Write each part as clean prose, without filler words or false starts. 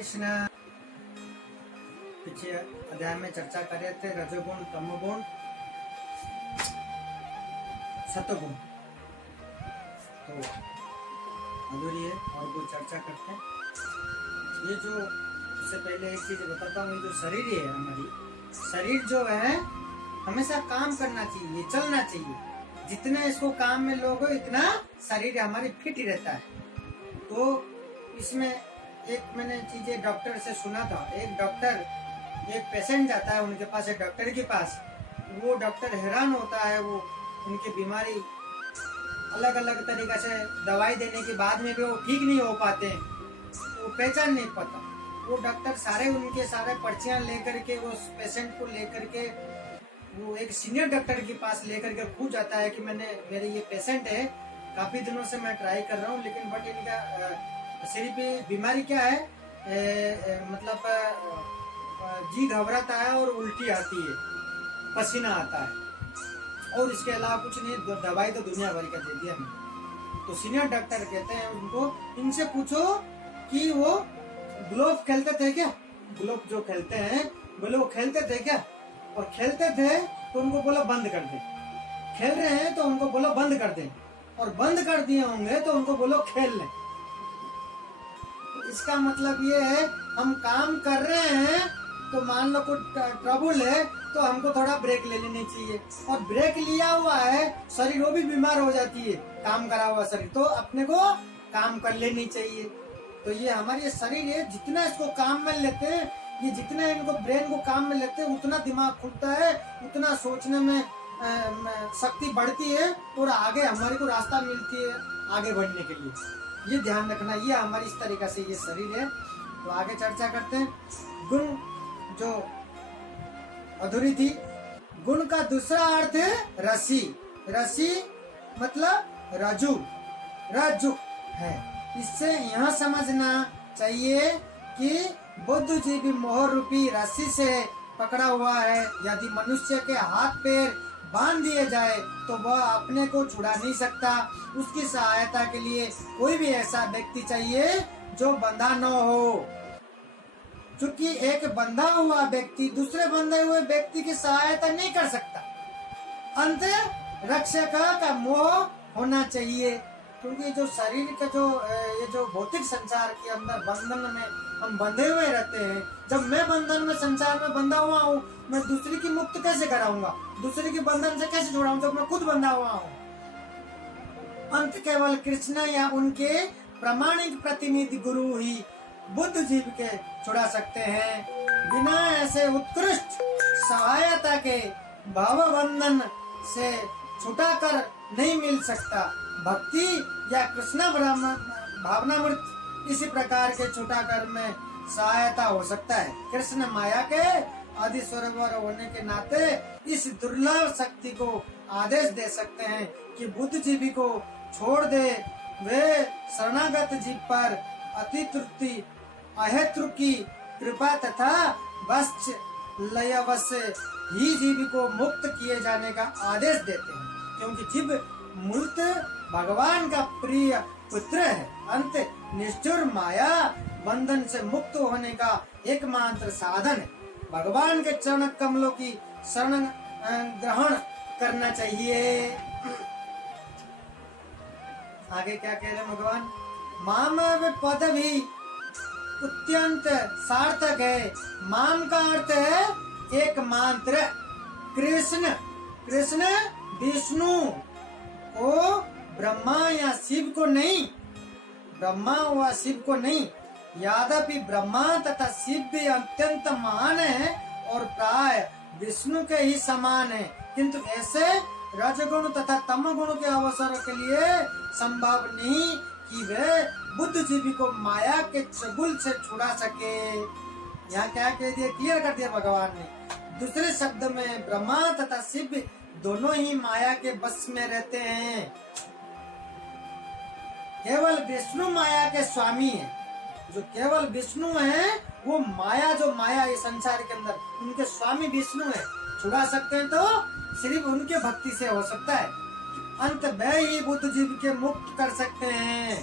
कृष्ण। पिछले अध्याय में चर्चा कर रहे थे रजोगुण, तमोगुण, सतोगुण। तो अधूरी है और वो चर्चा करते हैं। ये जो उससे पहले एक चीज बताता हूँ, जो शरीर है हमारी, शरीर जो है हमेशा काम करना चाहिए, चलना चाहिए। जितना इसको काम में लोगे इतना शरीर हमारी फिट रहता है। तो इसमें एक मैंने चीजें डॉक्टर से सुना था। एक डॉक्टर, एक पेशेंट जाता है उनके पास, एक डॉक्टर के पास। वो डॉक्टर हैरान होता है, वो उनकी बीमारी अलग अलग तरीके से दवाई देने के बाद में भी वो ठीक नहीं हो पाते, वो पहचान नहीं पाता। वो डॉक्टर सारे उनके सारे पर्चियां लेकर के उस पेशेंट को लेकर के वो एक सीनियर डॉक्टर के पास लेकर के पूछ जाता है कि मेरे ये पेशेंट है, काफी दिनों से मैं ट्राई कर रहा हूँ, लेकिन बट इनका शरीर पे बीमारी क्या है, मतलब जी घबराता है और उल्टी आती है, पसीना आता है, और इसके अलावा कुछ नहीं। दवाई तो दुनिया भर का दे दिया हमने। तो सीनियर डॉक्टर कहते हैं उनको, इनसे पूछो कि वो ग्लोव खेलते थे क्या, ग्लोव जो खेलते हैं बोले वो खेलते थे क्या, और खेलते थे तो उनको बोलो बंद कर दे, खेल रहे हैं तो उनको बोलो बंद कर दे, और बंद कर दिए होंगे तो उनको बोलो खेल लें। तो इसका मतलब ये है, हम काम कर रहे हैं तो मान लो कुछ ट्रबल है तो हमको थोड़ा ब्रेक ले लेनी चाहिए, और ब्रेक लिया हुआ है शरीर वो भी बीमार हो जाती है, काम करा हुआ शरीर, तो अपने को काम कर लेनी चाहिए। तो ये हमारी शरीर है, जितना इसको काम में लेते हैं, ये जितना इनको ब्रेन को काम में लेते हैं, उतना दिमाग खुलता है, उतना सोचने में शक्ति बढ़ती है, और आगे हमारे को रास्ता मिलती है आगे बढ़ने के लिए। ये ध्यान रखना, ये हमारी इस तरीका से ये शरीर है। तो आगे चर्चा करते हैं। गुण जो अधूरी थी, गुण का दूसरा अर्थ है रसी। रसी मतलब रज्जु, रज्जु है। इससे यह समझना चाहिए कि बुद्ध जीव मोह रूपी रस्सी से पकड़ा हुआ है। यदि मनुष्य के हाथ पैर बांध दिए जाए तो वह अपने को छुड़ा नहीं सकता। उसकी सहायता के लिए कोई भी ऐसा व्यक्ति चाहिए जो बंधा न हो, क्योंकि एक बंधा हुआ व्यक्ति दूसरे बंधे हुए व्यक्ति की सहायता नहीं कर सकता। अंत रक्षक का मोह होना चाहिए, क्योंकि जो शरीर का जो ये जो भौतिक संसार के अंदर बंधन में हम बंधे हुए रहते हैं। जब मैं बंधन में संसार में बंधा हुआ हूँ, मैं दूसरे की मुक्त कैसे कराऊंगा, दूसरे के बंधन से कैसे छुड़ाऊंगा जब मैं खुद बंधा हुआ हूँ। अंत केवल कृष्ण या उनके प्रामाणिक प्रतिनिधि गुरु ही बुद्ध जीव के छुड़ा सकते हैं। बिना ऐसे उत्कृष्ट सहायता के भाव बंधन से छुटा कर नहीं मिल सकता। भक्ति या कृष्ण भावनामृत इसी प्रकार के छुटाकर में सहायता हो सकता है। कृष्ण माया के आदि स्वरूप होने के नाते इस दुर्लभ शक्ति को आदेश दे सकते हैं कि बुद्ध जीवी को छोड़ दे। वे शरणागत जीव पर अति तृप्ति अहेतु की कृपा तथा वश्च लयवश ही जीव को मुक्त किए जाने का आदेश देते हैं, क्योंकि जीव मूर्त भगवान का प्रिय पुत्र है। अंत निष्ठुर माया बंधन से मुक्त होने का एकमात्र साधन है। भगवान के चरण कमलों की शरण ग्रहण करना चाहिए। आगे क्या कह रहे भगवान, माम पद भी अत्यंत सार्थक है। माम का अर्थ है एक मात्र। कृष्ण, कृष्ण विष्णु को, ब्रह्मा या शिव को नहीं, ब्रह्मा व शिव को नहीं। यद्यपि ब्रह्मा तथा शिव भी अत्यंत महान है और प्राय विष्णु के ही समान है, किंतु ऐसे रजगुण तथा तमगुण के अवसर के लिए संभव नहीं कि वे बुद्ध जीवी को माया के चंगुल से छुड़ा सके। यहाँ क्या कह दिया, क्लियर कर दिया भगवान ने। दूसरे शब्द में ब्रह्मा तथा शिव दोनों ही माया के बस में रहते हैं। केवल विष्णु माया के स्वामी है। जो केवल विष्णु है वो माया, जो माया इस संसार के अंदर, उनके स्वामी विष्णु है। छुड़ा सकते हैं तो सिर्फ उनके भक्ति से हो सकता है। अंत वे ही बुद्ध जीव के मुक्त कर सकते हैं।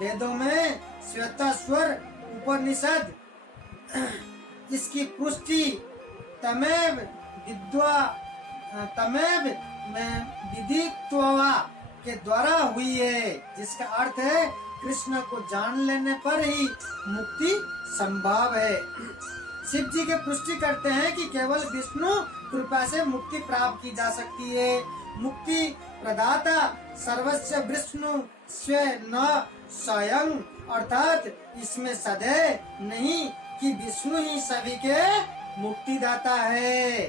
वेदों में श्वेताश्वर उपनिषद इसकी पुष्टि तमेव विदित्वा के द्वारा हुई है, जिसका अर्थ है कृष्ण को जान लेने पर ही मुक्ति संभव है। शिव जी के पुष्टि करते हैं कि केवल विष्णु कृपा से मुक्ति प्राप्त की जा सकती है। मुक्ति प्रदाता सर्वस्व विष्णु स्वयं न स्वयं, अर्थात इसमें सदैव नहीं कि विष्णु ही सभी के मुक्ति दाता है।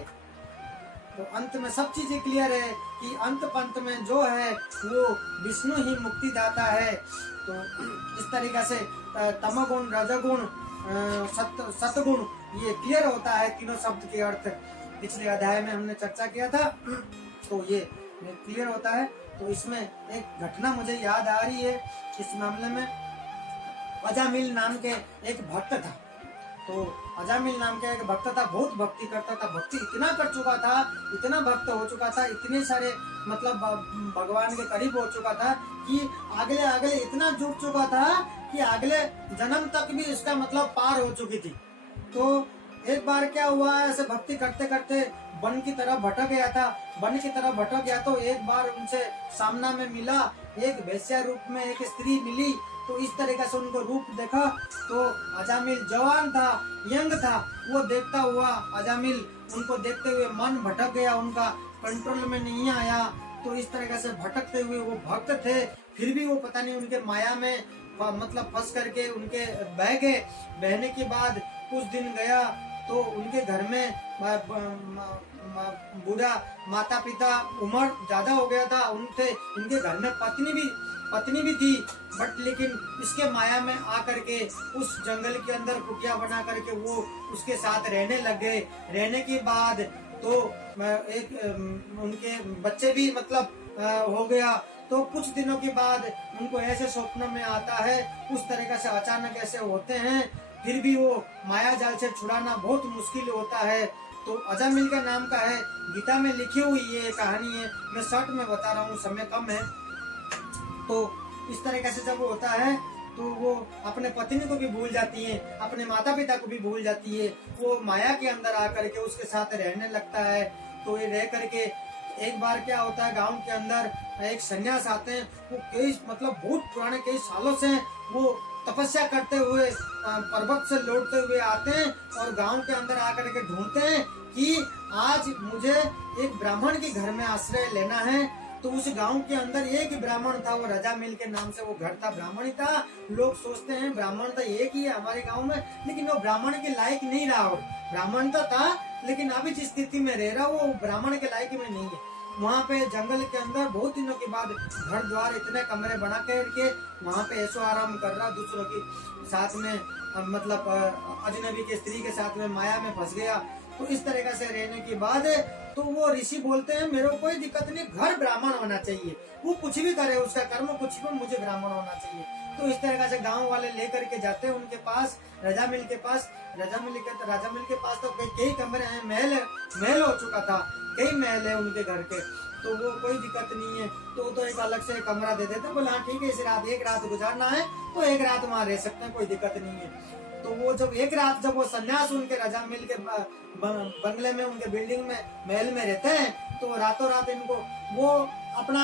तो अंत में सब चीजें क्लियर है कि अंत पंत में जो है वो विष्णु ही मुक्ति दाता है। तो इस तरीके से तमगुण, रजगुण, सतगुण ये क्लियर होता है। तीनों शब्द के अर्थ पिछले अध्याय में हमने चर्चा किया था, तो ये क्लियर होता है। तो इसमें एक घटना मुझे याद आ रही है। इस मामले में अजामिल नाम के एक भक्त था। तो अजामिल नाम का एक भक्त था, बहुत भक्ति करता था, भक्ति इतना कर चुका था, इतना भक्त हो चुका था, इतने सारे मतलब भगवान के करीब हो चुका था कि अगले अगले इतना जुट चुका था कि अगले जन्म तक भी इसका मतलब पार हो चुकी थी। तो एक बार क्या हुआ, ऐसे भक्ति करते करते वन की तरफ भटक गया था। वन की तरफ भटक गया तो एक बार उनसे सामना में मिला, एक वेश्या रूप में एक स्त्री मिली। तो इस तरीके से उनको रूप देखा तो अजामिल जवान था, यंग था। वो देखता हुआ अजामिल उनको देखते हुए मन भटक गया, उनका कंट्रोल में नहीं आया। तो इस तरीके से भटकते हुए वो भक्त थे, फिर भी वो पता नहीं उनके माया में मतलब फंस करके उनके बह गए। बहने के बाद कुछ दिन गया तो उनके घर में बूढ़ा माता पिता, उम्र ज्यादा हो गया था उनसे, इनके घर में पत्नी भी थी, बट लेकिन इसके माया में आकर के उस जंगल के अंदर कुटिया बना करके वो उसके साथ रहने लग गए। रहने के बाद तो एक उनके बच्चे भी मतलब हो गया। तो कुछ दिनों के बाद उनको ऐसे स्वप्न में आता है, उस तरीके से अचानक ऐसे होते हैं, फिर भी वो माया जाल से छुड़ाना बहुत मुश्किल होता है। तो अजामिल का नाम का है, गीता में लिखी हुई ये कहानी है, मैं शॉर्ट में बता रहा हूँ, समय कम है। तो इस तरीके से जब होता है तो वो अपने पत्नी को भी भूल जाती है, अपने माता पिता को भी भूल जाती है। वो माया के अंदर आकर के उसके साथ रहने लगता है। तो ये रह करके एक बार क्या होता है, गांव के अंदर एक सन्यास आते हैं। वो कई मतलब बहुत पुराने कई सालों से वो तपस्या करते हुए पर्वत से लौटते हुए आते हैं और गांव के अंदर आकर के ढूंढते हैं कि आज मुझे एक ब्राह्मण के घर में आश्रय लेना है। तो उस गांव के अंदर एक ब्राह्मण था, वो रजामिल के नाम से वो घर था, ब्राह्मण ही था। लोग सोचते हैं ब्राह्मण तो एक ही है हमारे गांव में, लेकिन वो ब्राह्मण के लायक नहीं रहा। ब्राह्मण तो था लेकिन अभी जिस स्थिति में रह रहा वो ब्राह्मण के लायक में नहीं है। वहाँ पे जंगल के अंदर बहुत दिनों के बाद घर द्वार इतने कमरे बना के वहाँ पे ऐशो आराम कर रहा, दूसरों के साथ में मतलब अजनबी के स्त्री के साथ में माया में फंस गया। तो इस तरीके से रहने के बाद तो वो ऋषि बोलते हैं मेरे को कोई दिक्कत नहीं, घर ब्राह्मण होना चाहिए, वो कुछ भी करे उसका कर्म कुछ भी, मुझे ब्राह्मण होना चाहिए। तो इस तरीके से गांव वाले लेकर के जाते हैं उनके पास, रजामिल के पास। राजामिल के पास तो कई कमरे हैं, महल हो चुका था, कई महल है उनके घर के। तो वो कोई दिक्कत नहीं है, तो एक अलग से कमरा दे देते, बोले हाँ ठीक है, इस रात एक रात गुजारना है तो एक रात वहाँ रह सकते हैं, कोई दिक्कत नहीं है। तो वो जब एक रात जब वो सन्यास उनके रजामिल के बंगले में, उनके बिल्डिंग में, महल में रहते हैं, तो रातों रात इनको वो अपना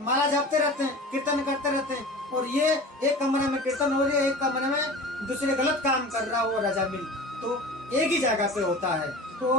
माला जपते रहते हैं, कीर्तन करते रहते हैं। और ये एक कमरे में कीर्तन हो रही है, एक कमरे में दूसरे गलत काम कर रहा वो रजामिल, तो एक ही जगह पे होता है। तो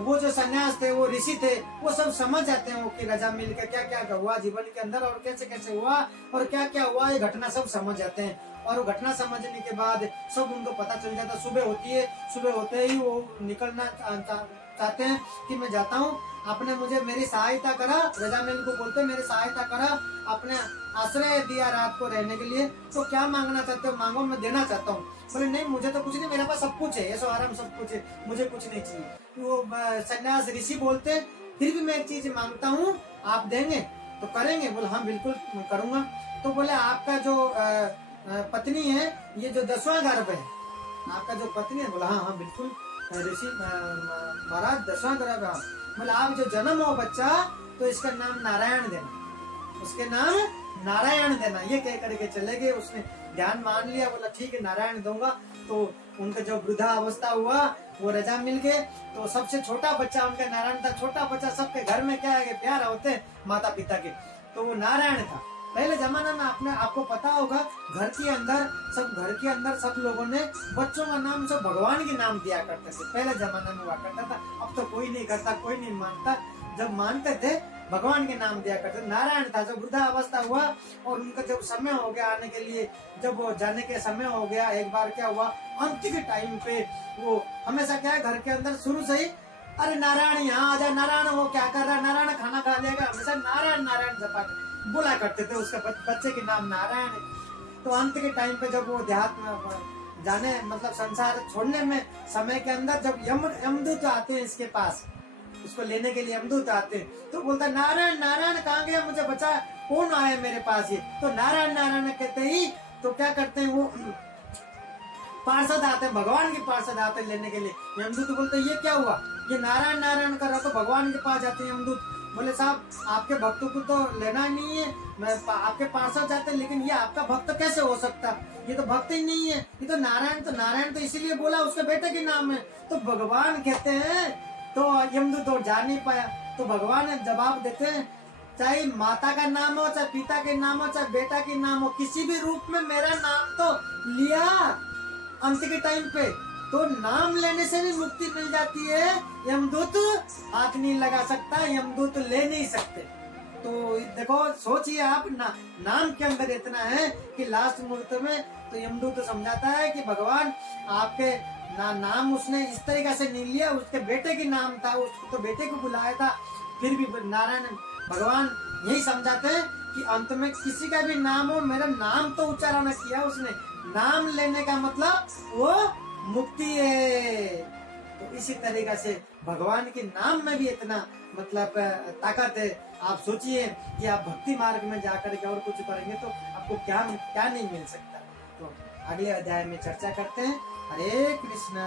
वो जो सन्यास थे, वो ऋषि थे, वो सब समझ जाते हैं कि रजामिल का क्या क्या हुआ जीवन के अंदर और कैसे कैसे हुआ और क्या क्या हुआ, ये घटना सब समझ जाते हैं। और घटना समझने के बाद सब उनको पता चल जाता। सुबह होती है, सुबह होते ही वो निकलना चाहते हैं कि मैं जाता हूँ, आपने मुझे मेरी सहायता करा। रजामिल को बोलते मेरी सहायता करा, आपने आश्रय दिया रात को रहने के लिए, तो क्या मांगना चाहते हो, मांगो, मैं देना चाहता हूँ। बोले नहीं मुझे तो कुछ नहीं, मेरे पास सब कुछ है, ऐसा आराम सब कुछ है, मुझे कुछ नहीं चाहिए। वो सन्यास ऋषि बोलते फिर भी मैं एक चीज मांगता हूँ, आप देंगे तो करेंगे? बोले हाँ बिल्कुल करूंगा। तो बोले आपका जो पत्नी है, ये जो 10वां गर्भ है, आपका जो पत्नी है, बोला हाँ बिल्कुल ऋषि महाराज 10वां गर्भ है। बोले आप जो जन्म हो बच्चा, तो इसका नाम नारायण देना, उसके नाम नारायण देना। ये कह करके चले गए। उसने ध्यान मान लिया, बोला ठीक है नारायण दूंगा। तो उनका जो वृद्धा अवस्था हुआ वो रजा मिल गए। तो सबसे छोटा बच्चा उनका नारायण था। छोटा बच्चा सबके घर में क्या है प्यार होते हैं माता पिता के, तो वो नारायण था। पहले जमाना में आपने आपको पता होगा घर के अंदर सब लोगों ने बच्चों का नाम सब भगवान के नाम दिया करते थे। पहले जमाना में हुआ करता था, अब तो कोई नहीं करता, कोई नहीं मानता। जब मानते थे भगवान के नाम दिया करते। नारायण था। जब वृद्धा अवस्था हुआ और उनका जब समय हो गया आने के लिए, जब वो जाने के समय हो गया, एक बार क्या हुआ अंत के टाइम पे वो हमेशा क्या है घर के अंदर शुरू से ही अरे नारायण यहाँ आजा, नारायण वो क्या कर रहा है, नारायण खाना खा लेगा, हमेशा नारायण नारायण जपा बोला करते थे। उसका बच्चे के नाम नारायण है। तो अंत के टाइम पे जब वो देहात में जाने मतलब संसार छोड़ने में समय के अंदर जब यमदूत आते हैं इसके पास, उसको लेने के लिए यमदूत आते हैं, तो बोलता नारायण नारायण कहाँ गया, मुझे बचा, कौन आया मेरे पास ये। तो नारायण नारायण कहते ही तो क्या करते हैं वो पार्षद आते हैं, भगवान के पार्षद आते हैं लेने के लिए। यमदूत बोलते ये क्या हुआ, ये नारायण नारायण कर रहा, तो भगवान के पास जाते हैं यमदूत। बोले साहब आपके भक्तों को तो लेना ही नहीं है, मैं आपके पार्षद जाते हैं, लेकिन ये आपका भक्त कैसे हो सकता, ये तो भक्त ही नहीं है, ये तो नारायण तो इसीलिए बोला उसके बेटे के नाम है। तो भगवान कहते हैं, तो यमदूत और जा नहीं पाया। तो भगवान जवाब देते हैं चाहे माता का नाम हो, चाहे पिता के नाम हो, चाहे बेटा के नाम हो, किसी भी रूप में मेरा नाम तो लिया अंत के टाइम पे, तो नाम लेने से भी मुक्ति मिल जाती है। यमदूत हाथ नहीं लगा सकता, यमदूत ले नहीं सकते। तो देखो सोचिए आप नाम के अंदर इतना है कि लास्ट मुहूर्त में तो यमदूत समझाता है कि भगवान आपके नाम उसने इस तरीके से नहीं लिया, उसके बेटे के नाम था, उसको तो बेटे को बुलाया था। फिर भी नारायण भगवान यही समझाते हैं कि अंत में किसी का भी नाम हो, मेरा नाम तो उच्चारण किया उसने, नाम लेने का मतलब वो मुक्ति है। तो इसी तरीके से भगवान के नाम में भी इतना मतलब ताकत है। आप सोचिए कि आप भक्ति मार्ग में जाकर के और कुछ करेंगे तो आपको क्या क्या नहीं मिल सकता। तो अगले अध्याय में चर्चा करते हैं। हरे कृष्णा।